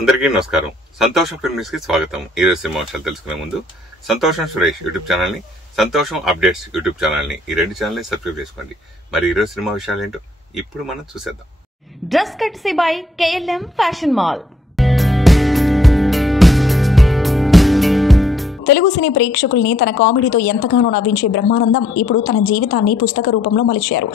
అందరికీ నమస్కారం. సంతోషం ఫిల్మ్స్ కి స్వాగతం. ఈ రోజు సినిమా విషయాలు తెలుసుకునే ముందు సంతోషం సురేష్ యూట్యూబ్ ఛానల్ ని, సంతోషం అప్డేట్స్ యూట్యూబ్ ఛానల్ ని, ఈ రెండు ఛానల్ ని సబ్స్క్రైబ్ చేసుకోండి. మరి ఈ రోజు సినిమా విషయాలు ఏంటో ఇప్పుడు మనం చూసేద్దాం. Dress courtesy by KLM fashion mall. Telugu సినీ ప్రేక్షకుల్ని తన కామెడీతో ఎంతగానో నవ్వించే బ్రహ్మానందం ఇప్పుడు తన జీవితాన్ని పుస్తక రూపంలో మలిచారు.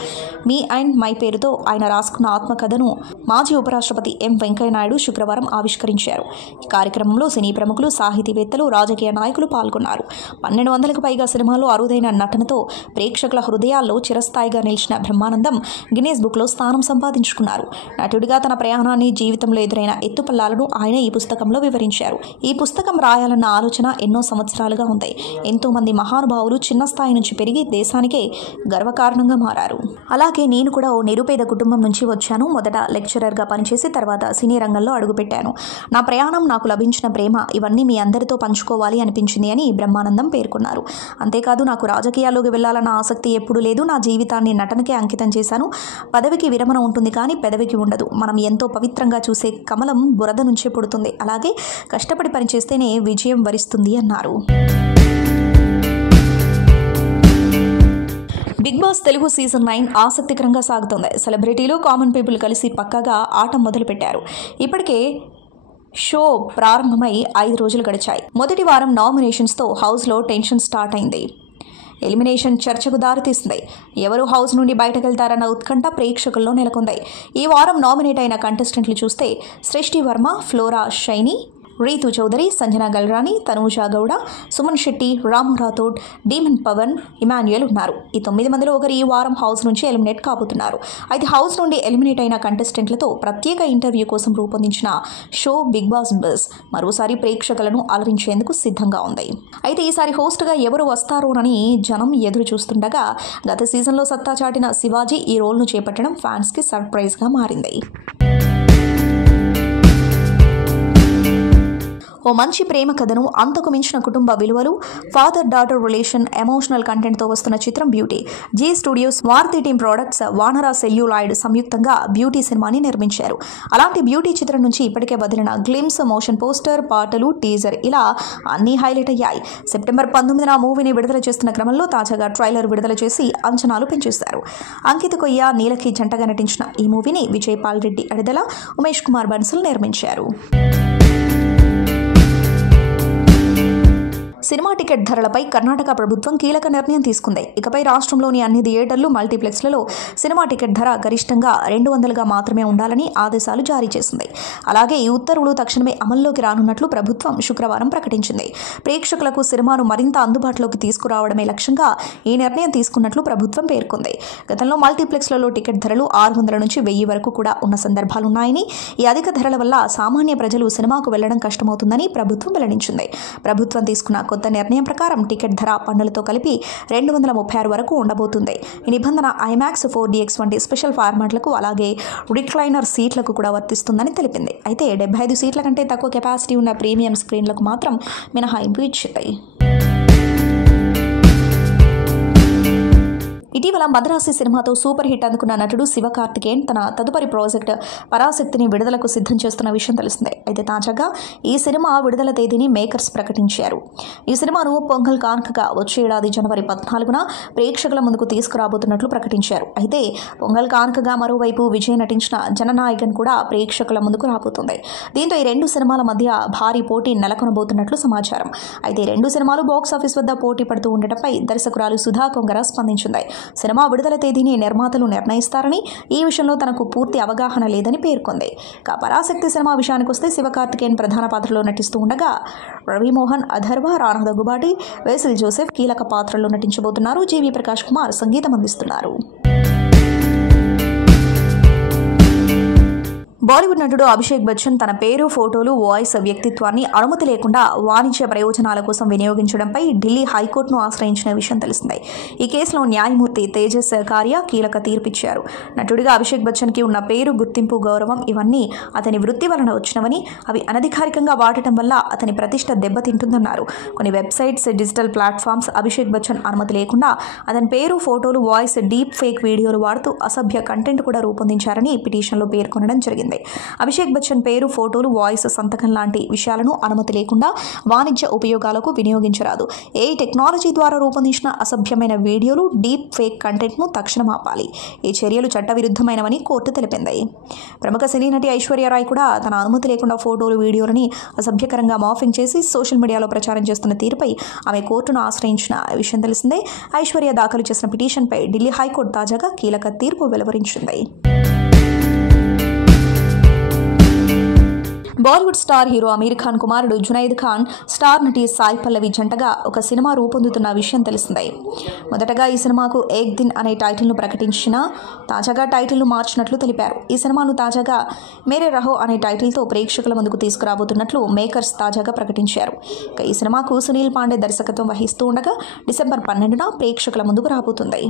మీ అండ్ మై పేరుతో ఆయన రాసుకున్న ఆత్మకథను మాజీ ఉపరాష్ట్రపతి ఎం వెంకయ్యనాయుడు శుక్రవారం ఆవిష్కరించారు. ఈ కార్యక్రమంలో సినీ ప్రముఖులు, సాహితీవేత్తలు, రాజకీయ నాయకులు పాల్గొన్నారు. 1200కు పైగా సినిమాలు, అరుదైన నటనతో ప్రేక్షకుల హృదయాల్లో చిరస్థాయిగా నిలిచిన బ్రహ్మానందం గిన్నీస్ బుక్లో స్థానం సంపాదించుకున్నారు. నటుడిగా తన ప్రయాణాన్ని, జీవితంలో ఎదురైన ఎత్తుపల్లాలను ఆయన ఈ పుస్తకంలో వివరించారు. ఈ పుస్తకం రాయాలన్న ఆలోచన ఎన్నో సంవత్సరాలుగా ఉంది. ఎంతో మంది మహానుభావులు చిన్న స్థాయి నుంచి పెరిగి దేశానికే గర్వకారణంగా మారారు. అలాగే నేను కూడా ఓ నిరుపేద కుటుంబం నుంచి వచ్చాను. మొదట లెక్చరర్గా పనిచేసి తర్వాత సినీ రంగంలో అడుగుపెట్టాను. నా ప్రయాణం, నాకు లభించిన ప్రేమ ఇవన్నీ మీ అందరితో పంచుకోవాలి అనిపించింది అని బ్రహ్మానందం పేర్కొన్నారు. అంతేకాదు, నాకు రాజకీయాల్లోకి వెళ్లాలన్న ఆసక్తి ఎప్పుడూ లేదు. నా జీవితాన్ని నటనకే అంకితం చేశాను. పదవికి విరమణ ఉంటుంది కానీ పెదవికి ఉండదు. మనం ఎంతో పవిత్రంగా చూసే కమలం బురద నుంచే పుడుతుంది. అలాగే కష్టపడి పనిచేస్తేనే విజయం వరిస్తుంది అన్నారు. బిగ్ బాస్ తెలుగు సీజన్ 9 ఆసక్తికరంగా సాగుతోంది. సెలబ్రిటీలు, కామన్ పీపుల్ కలిసి పక్కాగా ఆట మొదలుపెట్టారు. ఇప్పటికే షో ప్రారంభమై 5 రోజులు గడిచాయి. మొదటి వారం నామినేషన్స్తో హౌస్లో టెన్షన్ స్టార్ట్ అయింది. ఎలిమినేషన్ చర్చకు దారితీస్తుంది. ఎవరు హౌస్ నుండి బయటకెళ్తారన్న ఉత్కంఠ ప్రేక్షకుల్లో నెలకొంది. ఈ వారం నామినేట్ అయిన కంటెస్టెంట్లు చూస్తే సృష్టి వర్మ, ఫ్లోరా షైనీ, రీతు చౌదరి, సంజనా గల్రాని, తనూజా గౌడ, సుమన్ శెట్టి, రాము రాథోడ్, డీమన్ పవన్, ఇమాన్యుయల్ ఉన్నారు. ఈ 9 మందిలో ఒకరు ఈ వారం హౌస్ నుంచి ఎలిమినేట్ కాబోతున్నారు. అయితే హౌస్ నుండి ఎలిమినేట్ అయిన కంటెస్టెంట్లతో ప్రత్యేక ఇంటర్వ్యూ కోసం రూపొందించిన షో బిగ్ బాస్ బస్ మరోసారి ప్రేక్షకులను అలరించేందుకు సిద్ధంగా ఉంది. అయితే ఈసారి హోస్ట్గా ఎవరు వస్తారోనని జనం ఎదురు చూస్తుండగా గత సీజన్లో సత్తా చాటిన శివాజీ ఈ రోల్ను చేపట్టడం ఫ్యాన్స్కి సర్ప్రైజ్గా మారింది. ఓ మంచి ప్రేమ కథను, అంతకు మించిన కుటుంబ విలువలు, ఫాదర్ డాటర్ రిలేషన్, ఎమోషనల్ కంటెంట్తో వస్తున్న చిత్రం Beauty. Zee Studios, Maruthi team products, Vanara celluloid సంయుక్తంగా బ్యూటీ సినిమాని నిర్మించారు. అలాంటి బ్యూటీ చిత్రం నుంచి ఇప్పటికే వదిలిన గ్లిమ్స్, మోషన్ పోస్టర్, పాటలు, టీజర్ ఇలా అన్నీ హైలైట్ అయ్యాయి. సెప్టెంబర్ 19న మూవీని విడుదల చేస్తున్న క్రమంలో తాజాగా ట్రైలర్ విడుదల చేసి అంచనాలు పెంచేశారు. అంకిత్ కొయ్య, నీలకి జంటగా నటించిన ఈ మూవీని విజయ్ పాల్ రెడ్డి అడిదల, ఉమేష్ కుమార్ బన్సల్ నిర్మించారు. సినిమా టికెట్ ధరలపై కర్ణాటక ప్రభుత్వం కీలక నిర్ణయం తీసుకుంది. ఇకపై రాష్ట్రంలోని అన్ని థియేటర్లు, మల్టీప్లెక్స్లలో సినిమా టికెట్ ధర గరిష్టంగా 200గా మాత్రమే ఉండాలని ఆదేశాలు జారీ చేసింది. అలాగే ఈ ఉత్తర్వులు తక్షణమే అమల్లోకి రానున్నట్లు ప్రభుత్వం శుక్రవారం ప్రకటించింది. ప్రేక్షకులకు సినిమాను మరింత అందుబాటులోకి తీసుకురావడమే లక్ష్యంగా ఈ నిర్ణయం తీసుకున్నట్లు ప్రభుత్వం పేర్కొంది. గతంలో మల్టీప్లెక్స్లలో టికెట్ ధరలు 600 నుంచి 1000 వరకు కూడా ఉన్న సందర్భాలున్నాయని, ఈ అధిక ధరల వల్ల సామాన్య ప్రజలు సినిమాకు వెళ్లడం కష్టమవుతుందని ప్రభుత్వం వెల్లడించింది. ప్రభుత్వం తీసుకున్న కొత్త నిర్ణయం ప్రకారం టికెట్ ధర పన్నులతో కలిపి 236 వరకు ఉండబోతుంది. ఈ నిబంధన ఐమాక్స్, 4DX వంటి స్పెషల్ ఫార్మాట్లకు, అలాగే రిక్లైనర్ సీట్లకు కూడా వర్తిస్తుందని తెలిపింది. అయితే 75 సీట్ల కంటే తక్కువ కెపాసిటీ ఉన్న ప్రీమియం స్క్రీన్లకు మాత్రం మినహాయింపు ఇచ్చింది. ఇటీవల మద్రాసి సినిమాతో సూపర్ హిట్ అందుకున్న నటుడు శివకార్తికేయన్ తన తదుపరి ప్రాజెక్ట్ పరాశక్తిని విడుదలకు సిద్ధం చేస్తున్న విషయం తెలిసిందే. అయితే తాజాగా ఈ సినిమా విడుదల తేదీని మేకర్స్ ప్రకటించారు. ఈ సినిమాను పొంగల్ కానుకగా వచ్చే ఏడాది జనవరి 14న ప్రేక్షకుల ముందుకు తీసుకురాబోతున్నట్లు ప్రకటించారు. అయితే పొంగల్ కానుకగా మరోవైపు విజయ్ నటించిన జననాయకన్ కూడా ప్రేక్షకుల ముందుకు రాబోతుంది. దీంతో ఈ రెండు సినిమాల మధ్య భారీ పోటీ నెలకొనబోతున్నట్లు సమాచారం. అయితే ఈ రెండు సినిమాలు బాక్సాఫీస్ వద్ద పోటీ పడుతూ ఉండటంపై దర్శకురాలు సుధా కొంగర స్పందించింది. సినిమా విడుదల తేదీని నిర్మాతలు నిర్ణయిస్తారని, ఈ విషయంలో తనకు పూర్తి అవగాహన లేదని పేర్కొంది. పరాశక్తి సినిమా విషయానికి వస్తే శివకార్తికేయన్ ప్రధాన పాత్రలో నటిస్తూ ఉండగా రవిమోహన్, అథర్వ, రానా దగ్గుబాటి, వేసిల్ జోసెఫ్ కీలక పాత్రల్లో నటించబోతున్నారు. జీవి ప్రకాష్ కుమార్ సంగీతం అందిస్తున్నారు. బాలీవుడ్ నటుడు అభిషేక్ బచ్చన్ తన పేరు, ఫోటోలు, వాయిస్, వ్యక్తిత్వాన్ని అనుమతి లేకుండా వాణిజ్య ప్రయోజనాల కోసం వినియోగించడంపై ఢిల్లీ హైకోర్టును ఆశ్రయించిన విషయం తెలిసిందే. ఈ కేసులో న్యాయమూర్తి తేజస్ కార్య కీలక తీర్పిచ్చారు. నటుడిగా అభిషేక్ బచ్చన్కి ఉన్న పేరు, గుర్తింపు, గౌరవం ఇవన్నీ అతని వృత్తి వలన వచ్చినవని, అవి అనధికారికంగా వాడటం వల్ల అతని ప్రతిష్ట దెబ్బతింటుందన్నారు. కొన్ని websites, digital platforms Abhishek Bachchan అనుమతి లేకుండా అతని పేరు, ఫోటోలు, వాయిస్, డీప్ ఫేక్ వీడియోలు వాడుతూ అసభ్య కంటెంట్ కూడా రూపొందించారని పిటిషన్లో పేర్కొనడం జరిగింది. వెల్లడించింది. అభిషేక్ బచ్చన్ పేరు, ఫోటోలు, వాయిస్, సంతకం లాంటి విషయాలను అనుమతి లేకుండా వాణిజ్య ఉపయోగాలకు వినియోగించరాదు. ఏ టెక్నాలజీ ద్వారా రూపొందించిన అసభ్యమైన వీడియోలు, డీప్ ఫేక్ కంటెంట్ను తక్షణం ఆపాలి. ఈ చర్యలు చట్టవిరుద్ధమైనవని కోర్టు తెలిపింది. ప్రముఖ సినీ నటి ఐశ్వర్య రాయ్ కూడా తన అనుమతి లేకుండా ఫోటోలు, వీడియోలని అసభ్యకరంగా మార్ఫింగ్ చేసి సోషల్ మీడియాలో ప్రచారం చేస్తున్న తీరుపై ఆమె కోర్టును ఆశ్రయించిన విషయం తెలిసిందే. ఐశ్వర్య దాఖలు చేసిన పిటిషన్పై ఢిల్లీ హైకోర్టు తాజాగా కీలక తీర్పు వెలువరించింది. బాలీవుడ్ స్టార్ హీరో అమీర్ ఖాన్ కుమారుడు జునైద్ ఖాన్ స్టార్ నటి సాయి పల్లవి జంటగా ఒక సినిమా రూపొందుతున్న విషయం తెలిసిందే. మొదటగా ఈ సినిమాకు ఏక్ దిన్ అనే టైటిల్ను ప్రకటించిన తాజాగా టైటిల్ను మార్చినట్లు తెలిపారు. ఈ సినిమాను తాజాగా మేరే రహో అనే టైటిల్తో ప్రేక్షకుల ముందుకు తీసుకురాబోతున్నట్లు మేకర్స్ తాజాగా ప్రకటించారు. ఇక ఈ సినిమాకు సునీల్ పాండే దర్శకత్వం వహిస్తూ ఉండగా డిసెంబర్ 12న ప్రేక్షకుల ముందుకు రాబోతుంది.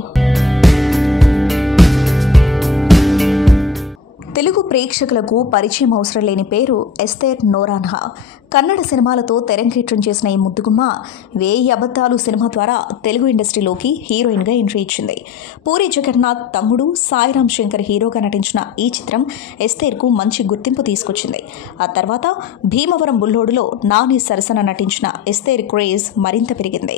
తెలుగు ప్రేక్షకులకు పరిచయం అవసరం లేని పేరు ఎస్తేర్ నోరాన్హా. కన్నడ సినిమాలతో తెరంగేట్రం చేసిన ఈ ముద్దుగుమ్మ 1000 అబద్ధాలు సినిమా ద్వారా తెలుగు ఇండస్ట్రీలోకి హీరోయిన్గా ఎంట్రీ ఇచ్చింది. పూరి జగన్నాథ్ తమ్ముడు సాయిరామ్ శంకర్ హీరోగా నటించిన ఈ చిత్రం ఎస్తేర్కు మంచి గుర్తింపు తీసుకొచ్చింది. ఆ తర్వాత భీమవరం బుల్లోడులో నాని సరసన నటించిన ఎస్తేర్ క్రేజ్ మరింత పెరిగింది.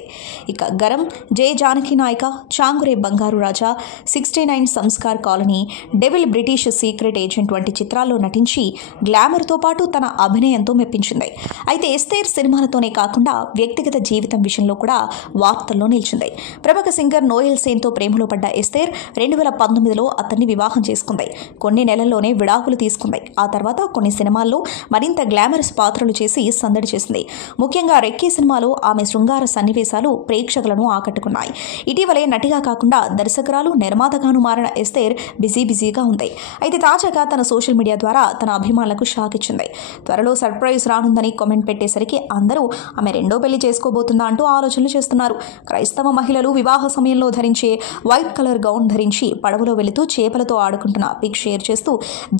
ఇక గరం, జే జానకి నాయక, చాంగురే బంగారు రాజా, 69 Sanskar colony, devil British secret agent వంటి చిత్రాల్లో నటించి గ్లామర్తో పాటు తన అభినయంతో మెప్పించింది. అయితే ఎస్తేర్ సినిమాలతోనే కాకుండా వ్యక్తిగత జీవితం విషయంలో కూడా వార్తల్లో నిలిచింది. ప్రముఖ సింగర్ నోయల్ సేన్తో ప్రేమలో పడ్డ ఎస్తేర్ 2019లో అతన్ని వివాహం చేసుకుంది. కొన్ని నెలల్లోనే విడాకులు తీసుకుంది. ఆ తర్వాత కొన్ని సినిమాల్లో మరింత గ్లామరస్ పాత్రలు చేసి సందడి చేసింది. ముఖ్యంగా రెక్కీ సినిమాలో ఆమె శృంగార సన్నివేశాలు ప్రేక్షకులను ఆకట్టుకున్నాయి. ఇటీవలే నటిగా కాకుండా దర్శకురాలు, నిర్మాతగాను మారిన ఎస్తేర్ బిజీగా ఉంది. అయితే తాజాగా తన సోషల్ మీడియా ద్వారా తన అభిమానులకు షాక్ ఇచ్చింది. త్వరలో సర్ప్రైజ్ రానుందని కామెంట్ పెట్టేసరికి అందరూ ఆమె రెండో పెళ్లి చేసుకోబోతుందా అంటూ ఆలోచనలు చేస్తున్నారు. క్రైస్తవ మహిళలు వివాహ సమయంలో ధరించే వైట్ కలర్ గౌన్ ధరించి పడవలో వెళుతూ చేపలతో ఆడుకుంటున్న పిక్ షేర్ చేస్తూ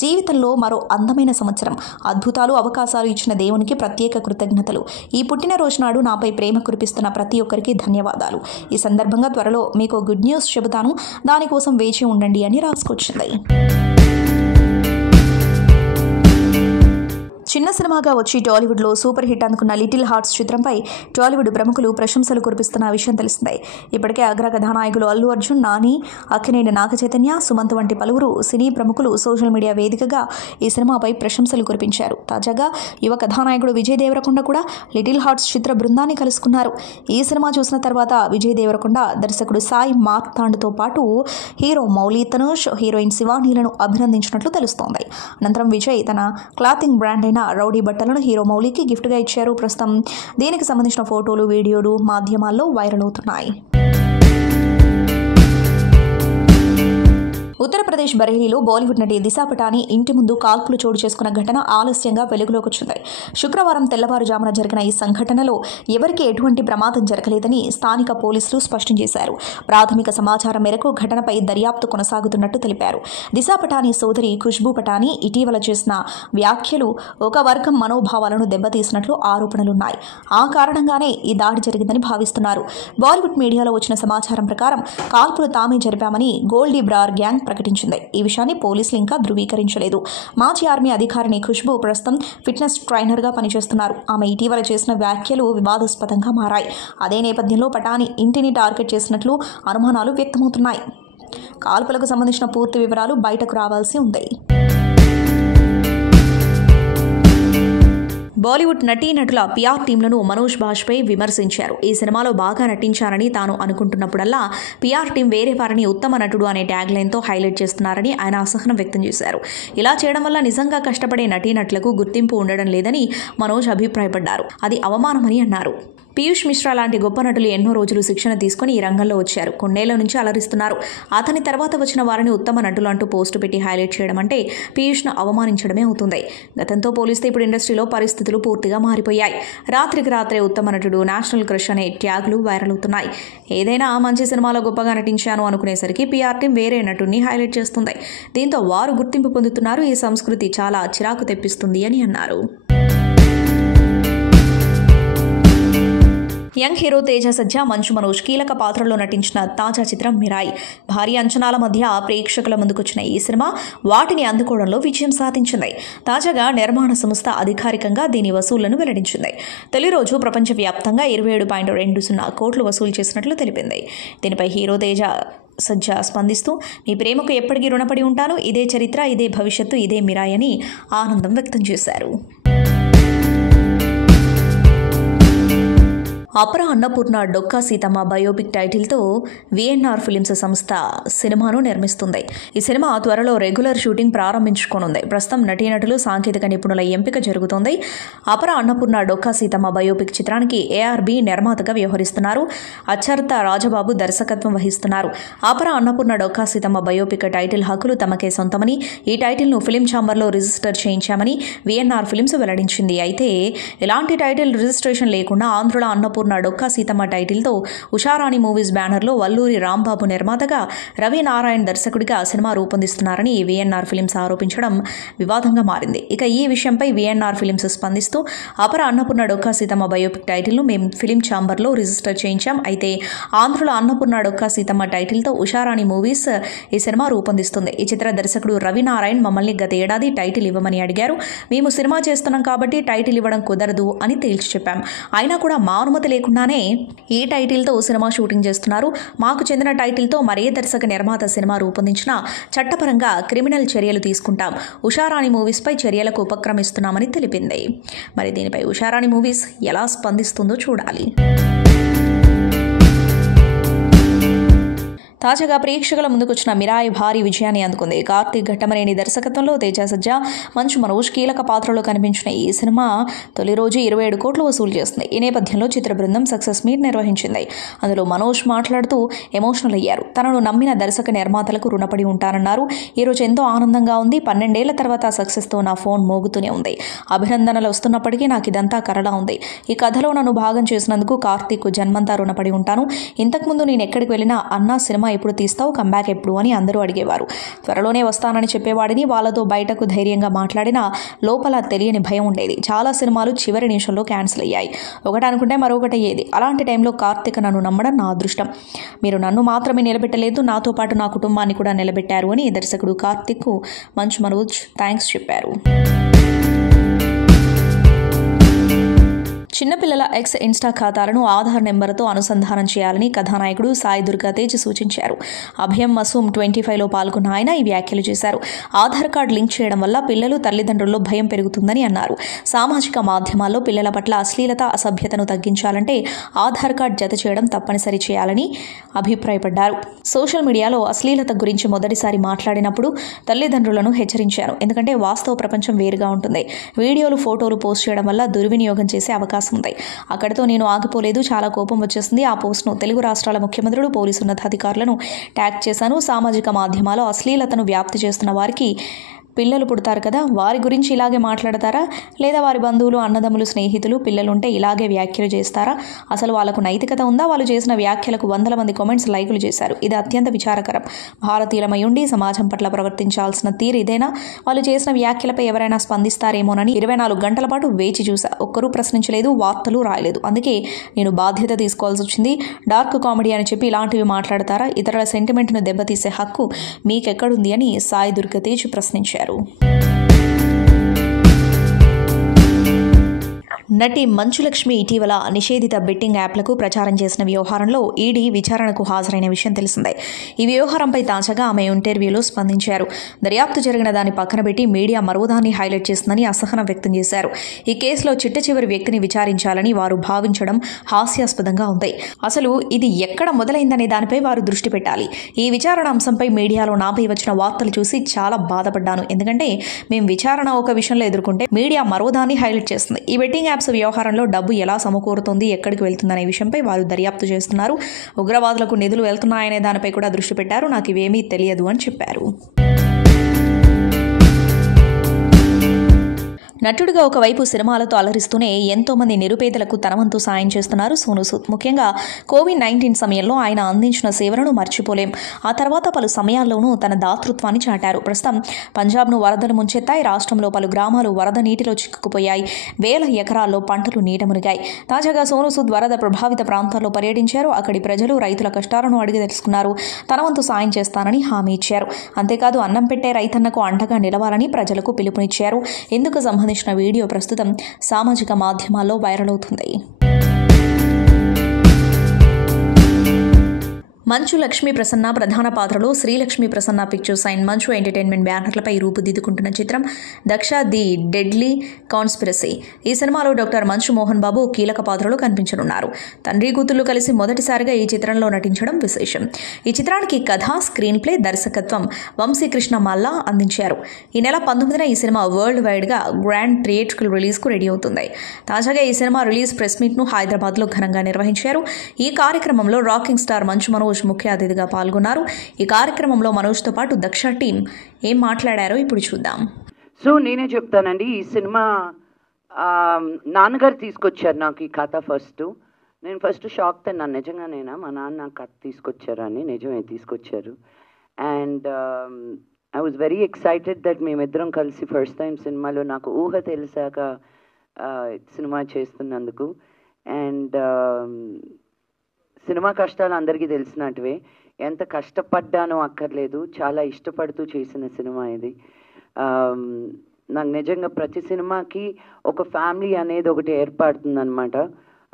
జీవితంలో మరో అందమైన సంవత్సరం, అద్భుతాలు, అవకాశాలు ఇచ్చిన దేవునికి ప్రత్యేక కృతజ్ఞతలు. ఈ పుట్టినరోజు నాడు నాపై ప్రేమ కురిపిస్తున్న ప్రతి ఒక్కరికి ధన్యవాదాలు. ఈ సందర్భంగా త్వరలో మీకు గుడ్ న్యూస్ చెబుతాను, దానికోసం వేచి ఉండండి అని రాసుకొచ్చింది. చిన్న సినిమాగా వచ్చి టాలీవుడ్లో సూపర్ హిట్ అందుకున్న లిటిల్ హార్ట్స్ చిత్రంపై టాలీవుడ్ ప్రముఖులు ప్రశంసలు కురిపిస్తున్న విషయం తెలిసిందే. ఇప్పటికే అగ్ర కథానాయకులు అల్లు అర్జున్, నాని, అక్కినేని నాగచైతన్య, సుమంత్ వంటి పలువురు సినీ ప్రముఖులు సోషల్ మీడియా వేదికగా ఈ సినిమాపై ప్రశంసలు కురిపించారు. తాజాగా యువ కథానాయకుడు విజయ్ దేవరకొండ కూడా లిటిల్ హార్ట్స్ చిత్ర బృందాన్ని కలుసుకున్నారు. ఈ సినిమా చూసిన తర్వాత విజయ్ దేవరకొండ దర్శకుడు సాయి మార్తాండ్తో పాటు హీరో మౌలి, తనుష్, హీరోయిన్ శివానీలను అభినందించినట్లు తెలుస్తోంది. అనంతరం విజయ్ తన క్లాతింగ్ బ్రాండ్ అయిన రౌడీ బట్టలను హీరో మౌలికి గిఫ్ట్గా ఇచ్చారు. ప్రస్తుతం దీనికి సంబంధించిన ఫోటోలు, వీడియోలు మాధ్యమాల్లో వైరల్ అవుతున్నాయి. ఉత్తరప్రదేశ్ బరేలీలో బాలీవుడ్ నటి దిశా పటాని ఇంటి ముందు కాల్పులు చోటు చేసుకున్న ఘటన ఆలస్యంగా వెలుగులోకి వచ్చింది. శుక్రవారం తెల్లవారుజామున జరిగిన ఈ సంఘటనలో ఎవరికీ ఎటువంటి ప్రమాదం జరగలేదని స్థానిక పోలీసులు స్పష్టం చేశారు. ప్రాథమిక సమాచారం మేరకు ఘటనపై దర్యాప్తు కొనసాగుతున్నట్టు తెలిపారు. దిశా పటాని సోదరి ఖుష్బూ పటాని ఇటీవల చేసిన వ్యాఖ్యలు ఒక వర్గం మనోభావాలను దెబ్బతీసినట్లు ఆరోపణలున్నాయి. ఆ కారణంగానే ఈ దాడి జరిగిందని భావిస్తున్నారు. బాలీవుడ్ మీడియాలో వచ్చిన సమాచారం ప్రకారం కాల్పులు తామే జరిపామని గోల్డీ బ్రార్ గ్యాంగ్ ప్రకటించింది. ఈ విషయాన్ని పోలీసులు ఇంకా ధృవీకరించలేదు. మాజీ ఆర్మీ అధికారిని ఖుష్బూ ప్రస్తుతం ఫిట్నెస్ ట్రైనర్గా పనిచేస్తున్నారు. ఆమె ఇటీవల చేసిన వ్యాఖ్యలు వివాదాస్పదంగా మారాయి. అదే నేపథ్యంలో పటాని ఇంటిని టార్గెట్ చేసినట్లు అనుమానాలు వ్యక్తమవుతున్నాయి. కాల్పులకు సంబంధించిన పూర్తి వివరాలు బయటకు రావాల్సి ఉంది. బాలీవుడ్ నటీనటుల పిఆర్ టీంలను మనోజ్ బాజ్పేయి విమర్శించారు. ఈ సినిమాలో బాగా నటించారని తాను అనుకుంటున్నప్పుడల్లా పిఆర్ టీం వేరే వారిని ఉత్తమ నటుడు అనే ట్యాగ్ లైన్తో హైలైట్ చేస్తున్నారని ఆయన అసహనం వ్యక్తం చేశారు. ఇలా చేయడం వల్ల నిజంగా కష్టపడే నటీనటులకు గుర్తింపు ఉండడం లేదని మనోజ్ అభిప్రాయపడ్డారు. అది అవమానమని అన్నారు. పీయూష్ మిశ్రా లాంటి గొప్ప నటులు ఎన్నో రోజులు శిక్షణ తీసుకుని ఈ రంగంలో వచ్చారు. కొన్నేళ్ల నుంచి అలరిస్తున్నారు. అతని తర్వాత వచ్చిన వారిని ఉత్తమ నటులు అంటూ పోస్టు పెట్టి హైలైట్ చేయడం అంటే పీయూష్ను అవమానించడమే అవుతుంది. గతంతో పోలిస్తే ఇప్పుడు ఇండస్ట్రీలో పరిస్థితులు పూర్తిగా మారిపోయాయి. రాత్రికి రాత్రే ఉత్తమ నటుడు, నేషనల్ క్రష్ అనే ట్యాగులు వైరల్ అవుతున్నాయి. ఏదైనా మంచి సినిమాలో గొప్పగా నటించాను అనుకునేసరికి పీఆర్ టీం వేరే నటుడిని హైలైట్ చేస్తుంది. దీంతో వారు గుర్తింపు పొందుతున్నారు. ఈ సంస్కృతి చాలా చిరాకు తెప్పిస్తుంది అని అన్నారు. యంగ్ హీరో తేజ సజ్జా, మంచు మనోజ్ కీలక పాత్రలో నటించిన తాజా చిత్రం మిరాయి. భారీ అంచనాల మధ్య ప్రేక్షకుల ముందుకొచ్చిన ఈ సినిమా వాటిని అందుకోవడంలో విజయం సాధించింది. తాజాగా నిర్మాణ సంస్థ అధికారికంగా దీని వసూళ్లను వెల్లడించింది. తొలి రోజు ప్రపంచవ్యాప్తంగా 27.20 కోట్లు వసూలు చేసినట్లు తెలిపింది. దీనిపై హీరో తేజ సజ్జా స్పందిస్తూ, మీ ప్రేమకు ఎప్పటికీ రుణపడి ఉంటాను, ఇదే చరిత్ర, ఇదే భవిష్యత్తు, ఇదే మిరాయి అని ఆనందం వ్యక్తం చేశారు. అపర అన్నపూర్ణ డొక్కా సీతమ్మ బయోపిక్ టైటిల్తో విఎన్ఆర్ ఫిలిమ్స్ సంస్థ సినిమాను నిర్మిస్తుంది. ఈ సినిమా త్వరలో రెగ్యులర్ షూటింగ్ ప్రారంభించుకోనుంది. ప్రస్తుతం నటీనటులు, సాంకేతిక నిపుణుల ఎంపిక జరుగుతోంది. అపర అన్నపూర్ణ డొక్కా సీతమ్మ బయోపిక్ చిత్రానికి ఏఆర్బి నిర్మాతగా వ్యవహరిస్తున్నారు. అచ్చర్త రాజబాబు దర్శకత్వం వహిస్తున్నారు. అపర అన్నపూర్ణ డొక్కా సీతమ్మ బయోపిక్ టైటిల్ హక్కులు తమకే సొంతమని, ఈ టైటిల్ను ఫిలిం ఛాంబర్లో రిజిస్టర్ చేయించామని విఎన్ఆర్ ఫిలిమ్స్ వెల్లడించింది. అయితే ఇలాంటి టైటిల్ రిజిస్ట్రేషన్ లేకుండా ఆంధ్రుల అన్నపూర్ణ డొక్కా సీతమ్మ టైటిల్తో ఉషారాణి మూవీస్ బ్యానర్లో వల్లూరి రాంబాబు నిర్మాతగా, రవి నారాయణ్ దర్శకుడిగా సినిమా రూపొందిస్తున్నారని విఎన్ఆర్ ఫిలిమ్స్ ఆరోపించడం వివాదంగా మారింది. ఇక ఈ విషయంపై విఎన్ఆర్ ఫిలిమ్స్ స్పందిస్తూ, అపర అన్నపూర్ణ డొక్కా సీతమ్మ బయోపిక్ టైటిల్ను మేము ఫిలిం ఛాంబర్లో రిజిస్టర్ చేయించాం. అయితే ఆంధ్రుల అన్నపూర్ణ డొక్కా సీతమ్మ టైటిల్తో ఉషారాణి మూవీస్ ఈ సినిమా రూపొందిస్తుంది. ఈ చిత్ర దర్శకుడు రవి నారాయణ్ మమ్మల్ని గత ఏడాది టైటిల్ ఇవ్వమని అడిగారు. మేము సినిమా చేస్తున్నాం కాబట్టి టైటిల్ ఇవ్వడం కుదరదు అని తేల్చి చెప్పాం. అయినా కూడా మా అనుమతి లేకుండానే ఈ టైటిల్తో సినిమా షూటింగ్ చేస్తున్నారు. మాకు చెందిన టైటిల్తో మరే దర్శక నిర్మాత సినిమా రూపొందించినా చట్టపరంగా క్రిమినల్ చర్యలు తీసుకుంటాం. ఉషారాణి మూవీస్పై చర్యలకు ఉపక్రమిస్తున్నామని తెలిపింది. మరి దీనిపై ఉషారాణి మూవీస్ ఎలా స్పందిస్తుందో చూడాలి. తాజాగా ప్రేక్షకుల ముందుకొచ్చిన మిరాయి భారీ విజయాన్ని అందుకుంది. కార్తీక్ ఘట్టమనేని దర్శకత్వంలో తేజ సజ్జా, మంచు మనోజ్ కీలక పాత్రలో కనిపించిన ఈ సినిమా తొలి రోజు 27 కోట్లు వసూలు చేస్తుంది. ఈ నేపథ్యంలో చిత్ర బృందం సక్సెస్ మీట్ నిర్వహించింది. అందులో మనోజ్ మాట్లాడుతూ ఎమోషనల్ అయ్యారు. తనను నమ్మిన దర్శక నిర్మాతలకు రుణపడి ఉంటారన్నారు. ఈరోజు ఎంతో ఆనందంగా ఉంది. 12 ఏళ్ల తర్వాత సక్సెస్తో నా ఫోన్ మోగుతూనే ఉంది. అభినందనలు వస్తున్నప్పటికీ నాకు ఇదంతా కలలా ఉంది. ఈ కథలో నన్ను భాగం చేసినందుకు కార్తీక్ జన్మంతా రుణపడి ఉంటాను. ఇంతకుముందు నేను ఎక్కడికి వెళ్ళినా అన్నా సినిమా ఎప్పుడు తీస్తావు, కంబ్యాక్ ఎప్పుడు అని అందరూ అడిగేవారు. త్వరలోనే వస్తానని చెప్పేవాడిని. వాళ్ళతో బయటకు ధైర్యంగా మాట్లాడినా లోపల తెలియని భయం ఉండేది. చాలా సినిమాలు చివరి నిమిషంలో క్యాన్సిల్ అయ్యాయి. ఒకటి అనుకుంటే మరొకటి అయ్యేది. అలాంటి టైంలో కార్తీక్ నన్ను నమ్మడం నా అదృష్టం. మీరు నన్ను మాత్రమే నిలబెట్టలేదు, నాతో పాటు నా కుటుంబాన్ని కూడా నిలబెట్టారు అని దర్శకుడు కార్తీక్ మంచు మనోజ్ థ్యాంక్స్ చెప్పారు. చిన్నపిల్లల ఎక్స్ ఇన్స్టా ఖాతాలను ఆధార్ నెంబర్తో అనుసంధానం చేయాలని కథానాయకుడు సాయి దుర్గా తేజ్ సూచించారు. అభయం మసూమ్ 25లో పాల్గొన్న ఆయన ఈ వ్యాఖ్యలు చేశారు. ఆధార్ కార్డు లింక్ చేయడం వల్ల పిల్లలు, తల్లిదండ్రుల్లో భయం పెరుగుతుందని అన్నారు. సామాజిక మాధ్యమాల్లో పిల్లల పట్ల అశ్లీలత, అసభ్యతను తగ్గించాలంటే ఆధార్ కార్డు జత చేయడం తప్పనిసరి చేయాలని అభిప్రాయపడ్డారు. సోషల్ మీడియాలో అశ్లీలత గురించి మొదటిసారి మాట్లాడినప్పుడు తల్లిదండ్రులను హెచ్చరించారు. ఎందుకంటే వాస్తవ ప్రపంచం వేరుగా ఉంటుంది. వీడియోలు, ఫోటోలు పోస్ట్ చేయడం వల్ల దుర్వినియోగం చేసే అవకాశం ఉంది. అక్కడితో నేను ఆగిపోలేదు. చాలా కోపం వచ్చేసింది. ఆ పోస్ట్ను తెలుగు రాష్ట్రాల ముఖ్యమంత్రులు, పోలీసు ఉన్నతాధికారులను ట్యాగ్ చేశాను. సామాజిక మాధ్యమాల్లో అశ్లీలతను వ్యాప్తి చేస్తున్న వారికి పిల్లలు పుడతారు కదా, వారి గురించి ఇలాగే మాట్లాడతారా? లేదా వారి బంధువులు, అన్నదమ్ములు, స్నేహితులు పిల్లలుంటే ఇలాగే వ్యాఖ్యలు చేస్తారా? అసలు వాళ్ళకు నైతికత ఉందా? వాళ్ళు చేసిన వ్యాఖ్యలకు వందల మంది కామెంట్స్, లైకులు చేశారు. ఇది అత్యంత విచారకరం. భారతీయులమై ఉండి సమాజం పట్ల ప్రవర్తించాల్సిన తీరు ఇదేనా? వాళ్ళు చేసిన వ్యాఖ్యలపై ఎవరైనా స్పందిస్తారేమోనని 24 గంటల పాటు వేచి చూసా. ఒక్కరూ ప్రశ్నించలేదు, వార్తలు రాయలేదు. అందుకే నేను బాధ్యత తీసుకోవాల్సి వచ్చింది. డార్క్ కామెడీ అని చెప్పి ఇలాంటివి మాట్లాడతారా? ఇతరుల సెంటిమెంట్ను దెబ్బతీసే హక్కు మీకెక్కడుంది అని సాయి దుర్గా తేజ్ ప్రశ్నించారు. నటి మంచులక్ష్మి ఇటీవల నిషేధిత బెట్టింగ్ యాప్లకు ప్రచారం చేసిన వ్యవహారంలో ఈడీ విచారణకు హాజరైన విషయం తెలిసిందే. ఈ వ్యవహారంపై తాజాగా ఆమె ఇంటర్వ్యూలో స్పందించారు. దర్యాప్తు జరిగిన దాన్ని పక్కన పెట్టి మీడియా మరోదాన్ని హైలైట్ చేస్తుందని అసహనం వ్యక్తం చేశారు. ఈ కేసులో చిట్ట చివరి వ్యక్తిని విచారించాలని వారు భావించడం హాస్యాస్పదంగా ఉంది. అసలు ఇది ఎక్కడ మొదలైందనే దానిపై వారు దృష్టి పెట్టాలి. ఈ విచారణ అంశంపై మీడియాలో నాపై వచ్చిన వార్తలు చూసి చాలా బాధపడ్డాను. ఎందుకంటే మేము విచారణ ఒక విషయంలో ఎదుర్కొంటే మీడియా మరోదాన్ని హైలైట్ చేస్తుంది. ఈ బెట్టింగ్ యాప్స్ వ్యవహారంలో డబ్బు ఎలా సమకూరుతోంది, ఎక్కడికి వెళ్తుందనే విషయంపై వారు దర్యాప్తు చేస్తున్నారు. ఉగ్రవాదులకు నిధులు వెళ్తున్నాయనే దానిపై కూడా దృష్టి పెట్టారు. నాకు ఇవేమీ తెలియదు అని చెప్పారు. నటుడిగా ఒకవైపు సినిమాలతో అలరిస్తూనే ఎంతోమంది నిరుపేదలకు తన వంతు సాయం చేస్తున్నారు సోనూ సూద్. ముఖ్యంగా కోవిడ్-19 సమయంలో ఆయన అందించిన సేవలను మర్చిపోలేం. ఆ తర్వాత పలు సమయాల్లోనూ తన దాతృత్వాన్ని చాటారు. ప్రస్తుతం పంజాబ్ను వరదలు ముంచెత్తాయి. రాష్ట్రంలో పలు గ్రామాలు వరద నీటిలో చిక్కుకుపోయాయి. వేల ఎకరాల్లో పంటలు నీట మునిగాయి. తాజాగా సోనూ సూద్ వరద ప్రభావిత ప్రాంతాల్లో పర్యటించారు. అక్కడి ప్రజలు, రైతుల కష్టాలను అడిగి తెలుసుకున్నారు. తన వంతు సాయం చేస్తానని హామీ ఇచ్చారు. అంతేకాదు అన్నం పెట్టే రైతన్నకు అండగా నిలవాలని ప్రజలకు పిలుపునిచ్చారు. ఇందుకు సంబంధించిన వీడియో ప్రస్తుతం సామాజిక మాధ్యమాల్లో వైరల్ అవుతుంది. మంచు లక్ష్మీ ప్రసన్న ప్రధాన పాత్రలో శ్రీలక్ష్మీ ప్రసన్న పిక్చర్స్ అండ్ మంచు ఎంటర్టైన్మెంట్ బ్యానర్లపై రూపుదిద్దుకుంటున్న చిత్రం దక్ష ది డెడ్లీ కాన్స్పిరసీ. ఈ సినిమాలో డాక్టర్ మంచు మోహన్ బాబు కీలక పాత్రలో కనిపించనున్నారు. తండ్రి కూతుళ్లు కలిసి మొదటిసారిగా ఈ చిత్రంలో నటించడం విశేషం. ఈ చిత్రానికి కథ, స్క్రీన్ ప్లే, దర్శకత్వం వంశీకృష్ణ మల్లా అందించారు. ఈ నెల 19న ఈ సినిమా వరల్డ్ వైడ్గా గ్రాండ్ థియేట్రికల్ రిలీజ్కు రెడీ అవుతుంది. తాజాగా ఈ సినిమా రిలీజ్ ప్రెస్ మీట్ను హైదరాబాద్లో ఘనంగా నిర్వహించారు. ఈ కార్యక్రమంలో రాకింగ్ స్టార్ మంచు మనోజ్ ముఖ్య అతిథిగా పాల్గొన్నారు. ఈ కార్యక్రమంలో మనోజ్తో పాటు దక్ష టీం ఏం మాట్లాడారో ఇప్పుడు చూద్దాం. సో నేనే చెప్తానండి, ఈ సినిమా నాన్నగారు తీసుకొచ్చారు నాకు ఈ కథ. నేను ఫస్ట్ షాక్ తిన్నాను, నిజంగానేనా మా నాన్న నాకు కథ తీసుకొచ్చారు అని. నిజమే, తీసుకొచ్చారు. And I was very excited that మేమిద్దరం కలిసి ఫస్ట్ టైం సినిమాలో, నాకు ఊహ తెలిసాక సినిమా చేస్తున్నందుకు. అండ్ సినిమా కష్టాలు అందరికీ తెలిసినట్టువే. ఎంత కష్టపడ్డానో అక్కర్లేదు, చాలా ఇష్టపడుతూ చేసిన సినిమా ఇది. నాకు నిజంగా ప్రతి సినిమాకి ఒక ఫ్యామిలీ అనేది ఒకటి ఏర్పడుతుందన్నమాట.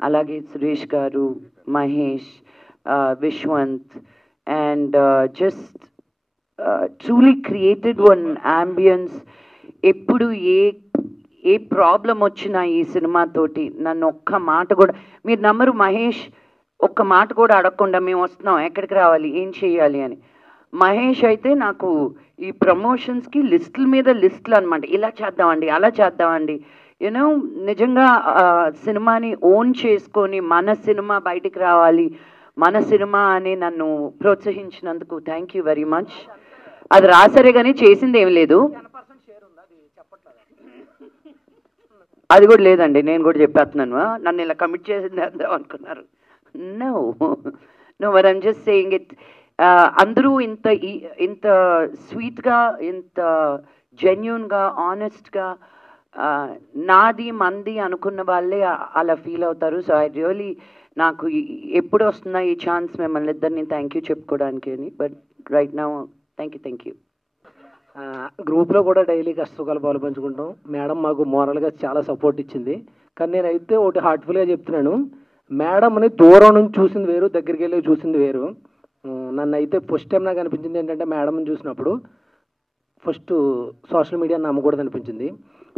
అలాగే సురేష్ గారు, Mahesh, Viswant and just truly created one ambience. ఎప్పుడు ఏ ప్రాబ్లం వచ్చినా ఈ సినిమాతోటి నన్ను ఒక్క మాట కూడా, మీరు నమ్మరు, మహేష్ ఒక్క మాట కూడా అడగకుండా మేము వస్తున్నాం, ఎక్కడికి రావాలి, ఏం చేయాలి అని. మహేష్ అయితే నాకు ఈ ప్రమోషన్స్కి లిస్టుల మీద లిస్టులు అనమాట. ఇలా చేద్దామండి, అలా చేద్దామండి, యూనో నిజంగా సినిమాని ఓన్ చేసుకొని మన సినిమా బయటికి రావాలి, మన సినిమా అని నన్ను ప్రోత్సహించినందుకు థ్యాంక్ యూ వెరీ మచ్. అది రాసరే కానీ చేసింది ఏం లేదు, అది కూడా లేదండి. నేను కూడా చెప్పేస్తున్నాను, నన్ను ఇలా కమిట్ చేసింది అందాం అనుకున్నారు. No, but I'm just saying it. అందరూ ఇంత స్వీట్గా, ఇంత జెన్యూన్గా, ఆనెస్ట్గా నాది మంది అనుకున్న వాళ్ళే అలా ఫీల్ అవుతారు. సో ఐ రియలీ, నాకు ఎప్పుడు వస్తుందా ఈ ఛాన్స్ మిమ్మల్ని ఇద్దరిని థ్యాంక్ యూ చెప్పుకోవడానికి అని. But right now thank you. గ్రూప్లో కూడా డైలీ కష్టసుఖాలు పాలు పంచుకుంటాం. మేడం మాకు మోరల్గా చాలా సపోర్ట్ ఇచ్చింది. కానీ నేనైతే ఒకటి హార్ట్ఫుల్గా చెప్తున్నాను, మేడంని దూరం నుంచి చూసింది వేరు, దగ్గరికి వెళ్ళి చూసింది వేరు. నన్ను అయితే ఫస్ట్ టైం నాకు అనిపించింది ఏంటంటే, మేడంని చూసినప్పుడు ఫస్ట్ సోషల్ మీడియా నమ్మకూడదు అనిపించింది.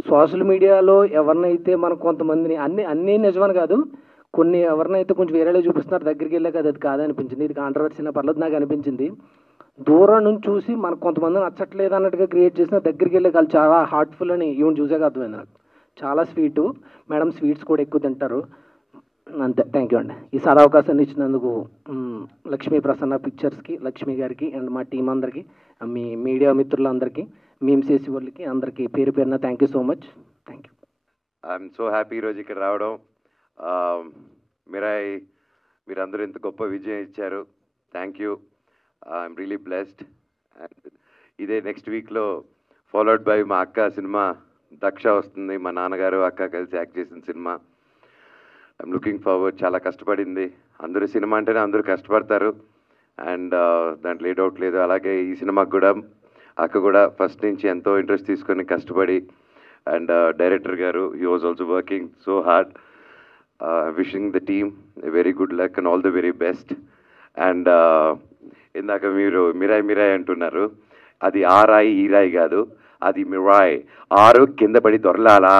సోషల్ మీడియాలో ఎవరినైతే మనం కొంతమందిని, అన్నీ నిజమని కాదు, కొన్ని ఎవరినైతే కొంచెం వేరేలా చూపిస్తున్నారు, దగ్గరికి వెళ్ళాక అది కాదనిపించింది. ఇది కాంట్రవర్సీ పర్లేదు నాకు అనిపించింది. దూరం నుంచి చూసి మనకు కొంతమంది నచ్చట్లేదు అన్నట్టుగా క్రియేట్ చేసిన, దగ్గరికి వెళ్ళే వాళ్ళు చాలా హార్ట్ఫుల్ అని ఈవెన్ చూసాక అర్థమైంది నాకు. చాలా స్వీటు మేడం, స్వీట్స్ కూడా ఎక్కువ తింటారు. అంతే, థ్యాంక్ యూ అండి. ఈ సదవకాశాన్ని ఇచ్చినందుకు లక్ష్మీ ప్రసన్న పిక్చర్స్కి, లక్ష్మి గారికి అండ్ మా టీం అందరికీ, మీ మీడియా మిత్రులందరికీ, మేము చేసే వాళ్ళకి అందరికీ పేరు పేరున thank you so much. Thank you. I'm so happy ఈరోజు ఇక్కడ రావడం. మీరందరూ ఇంత గొప్ప విజయం ఇచ్చారు, thank you. I'm really blessed. ఇదే నెక్స్ట్ వీక్లో ఫాలోడ్ బై మా అక్క సినిమా దక్ష వస్తుంది. మా నాన్నగారు అక్క కలిసి యాక్ట్ చేసిన సినిమా. I'm looking forward. చాలా కష్టపడింది. అందరూ సినిమా అంటేనే అందరూ కష్టపడతారు, అండ్ దాంట్లో ఏ డౌట్ లేదు. అలాగే ఈ సినిమాకి కూడా అక్క కూడా ఫస్ట్ నుంచి ఎంతో ఇంట్రెస్ట్ తీసుకొని కష్టపడి, అండ్ డైరెక్టర్ గారు, he was also working so hard. Wishing the team very good luck and all the very best. And ఇందాక మీరు మిరాయి అంటున్నారు, అది ఆ రాయి ఈ రాయి కాదు, అది మిరాయ్. 6 కింద పడి దొరలాలా,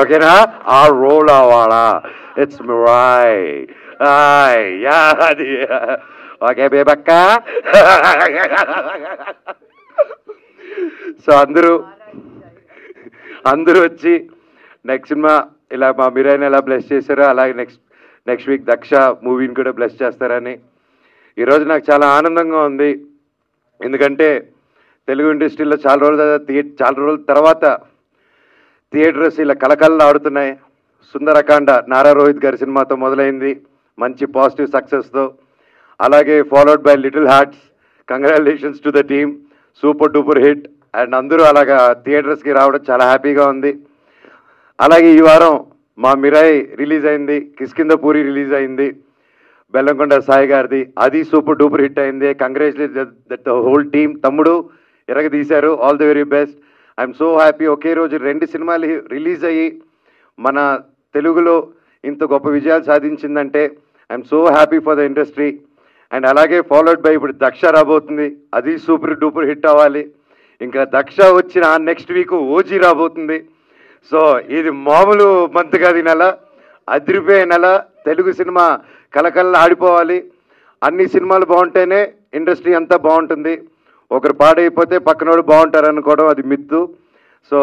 ఓకేనా, ఆ రోల్ అవ్వాలా, ఇట్స్ మిరాయ్. అది ఓకే బేబక్క. సో అందరూ వచ్చి నెక్స్ట్ సినిమా ఇలా మా మిరాయిని ఎలా బ్లెస్ చేశారో అలాగే నెక్స్ట్ వీక్ దక్ష మూవీని కూడా బ్లెస్ చేస్తారని ఈరోజు నాకు చాలా ఆనందంగా ఉంది. ఎందుకంటే తెలుగు ఇండస్ట్రీలో చాలా రోజుల తర్వాత థియేటర్స్ ఇలా కలకల్లాడుతున్నాయి. సుందరకాండ నారా రోహిత్ గారి సినిమాతో మొదలైంది, మంచి పాజిటివ్ సక్సెస్తో. అలాగే followed by little hearts. Congratulations to the team, super duper hit. And అందరూ అలాగా థియేటర్స్కి రావడం చాలా హ్యాపీగా ఉంది. అలాగే ఈ వారం మా మిరాయి రిలీజ్ అయింది, కిష్కింధపూరి రిలీజ్ అయింది, బెల్లంకొండ సాయి గారిది, అది సూపర్ డూపర్ హిట్ అయింది. Congratulate that the whole team. తమ్ముడు ఎరగదీశారు, all the very best. I'm so happy. ఒకే రోజు 2 సినిమాలు రిలీజ్ అయ్యి మన తెలుగులో ఇంత గొప్ప విజయాలు సాధించిందంటే I'm so happy for the industry. And అలాగే ఫాలోడ్ బై ఇప్పుడు దక్ష రాబోతుంది, అది సూపర్ డూపర్ హిట్ అవ్వాలి. ఇంకా దక్ష వచ్చిన నెక్స్ట్ వీక్ ఓజీ రాబోతుంది. సో ఇది మామూలు మంత్ కాదు, ఈ నెల అదిరిపోయే నెల. తెలుగు సినిమా కలకల్లా ఆడిపోవాలి. అన్ని సినిమాలు బాగుంటేనే ఇండస్ట్రీ అంతా బాగుంటుంది. ఒకరు పాడైపోతే పక్కనోడు బాగుంటారు అనుకోవడం అది మిత్తు. సో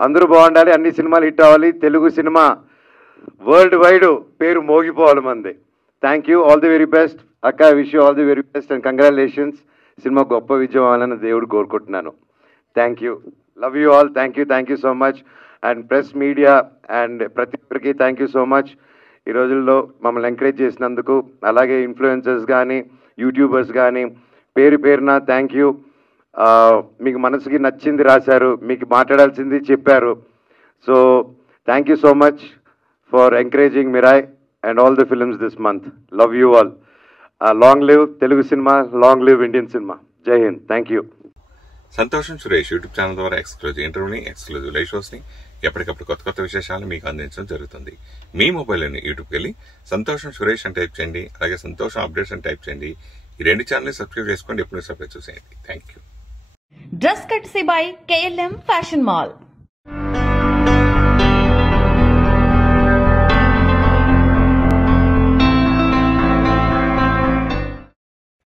అందరూ బాగుండాలి, అన్ని సినిమాలు హిట్ అవ్వాలి, తెలుగు సినిమా వరల్డ్ వైడ్ పేరు మోగిపోవాలి మంది. Thank you, all the very best అక్క. Wish you all the very best and congratulations. సినిమా గొప్ప విజయం అవ్వాలని దేవుడు కోరుకుంటున్నాను. Thank you, love you all. Thank you so much. And press media and ప్రతి ఒక్కరికి థ్యాంక్ యూ సో మచ్. ఈ రోజుల్లో మమ్మల్ని ఎంకరేజ్ చేసినందుకు, అలాగే ఇన్ఫ్లుయెన్సర్స్ కానీ యూట్యూబర్స్ కానీ పేరు పేరున థ్యాంక్ యూ. మీకు మనసుకి నచ్చింది రాశారు, మీకు మాట్లాడాల్సింది చెప్పారు. So thank you so much for encouraging Mirai and all the films this month. Love you all. Long live Telugu cinema, long live Indian cinema. Jai Hind. Thank you. Santosham Suresh YouTube channel ద్వారా ఎక్స్క్లూజివ్ ఇంటర్వ్యూని, ఎక్స్క్లూజివ్ లైవ్ షోస్ని, ఎప్పటికప్పుడు కొత్త విశేషాలను మీకు అందించడం జరుగుతుంది. మీ మొబైల్లోని యూట్యూబ్కి వెళ్ళి సంతోషం సురేష్ అని టైప్ చేయండి, అలాగే సంతోషం అప్డేట్స్ అని టైప్ చేయండి. ఈ 2 ఛానల్ని సబ్స్క్రైబ్ చేసుకోండి, ఎప్పుడు సబ్స్క్రైబ్ చూసేయండి. Thank you. Dress courtesy by KLM fashion mall.